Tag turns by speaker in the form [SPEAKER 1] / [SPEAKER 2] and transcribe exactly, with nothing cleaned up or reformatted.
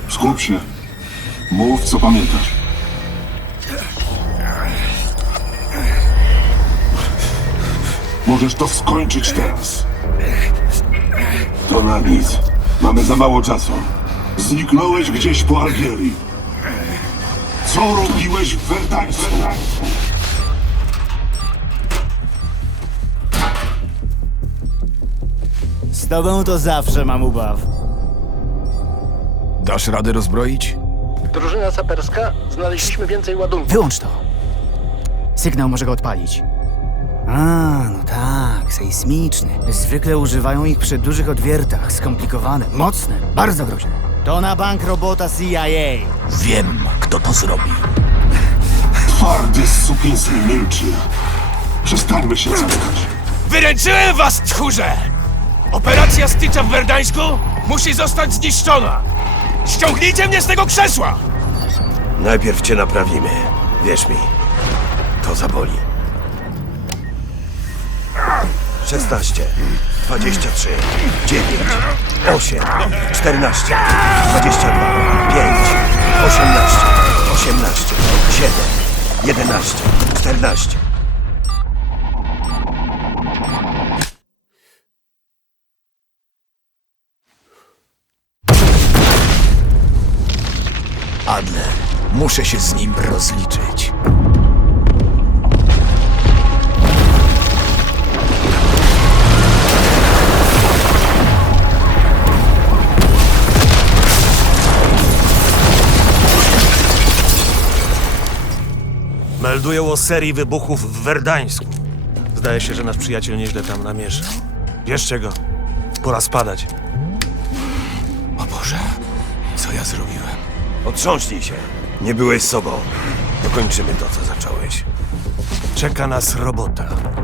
[SPEAKER 1] Skup się. Mów, co pamiętasz. Możesz to skończyć teraz. To na nic. Mamy za mało czasu. Zniknąłeś gdzieś po Algierii. Co robiłeś w Werdańsku?
[SPEAKER 2] Z tobą to zawsze mam ubaw.
[SPEAKER 3] Dasz radę rozbroić?
[SPEAKER 4] Drużyna saperska, znaleźliśmy więcej ładunków.
[SPEAKER 2] Wyłącz to. Sygnał może go odpalić. A, no tak, sejsmiczny. Zwykle używają ich przy dużych odwiertach. Skomplikowane, mocne, bardzo groźne. To na bank robota C I A.
[SPEAKER 3] Wiem, kto to zrobi.
[SPEAKER 1] Twardy sukinsyn milczy. Przestańmy się zamykać.
[SPEAKER 5] Wyręczyłem was, tchórze! Operacja Stitcha w Werdańsku musi zostać zniszczona! Ściągnijcie mnie z tego krzesła!
[SPEAKER 6] Najpierw cię naprawimy. Wierz mi, to zaboli. szesnaście, dwadzieścia trzy, dziewięć, osiem, czternaście, dwadzieścia dwa, pięć, osiemnaście, osiemnaście, siedem, jedenaście, czternaście.
[SPEAKER 3] Adler, muszę się z nim rozliczyć.
[SPEAKER 7] Meldują o serii wybuchów w Werdańsku. Zdaje się, że nasz przyjaciel nieźle tam namierza. Bierzcie go. Pora spadać.
[SPEAKER 3] O Boże, co ja zrobiłem?
[SPEAKER 6] Otrząśnij się. Nie byłeś sobą. Dokończymy to, co zacząłeś.
[SPEAKER 7] Czeka nas robota.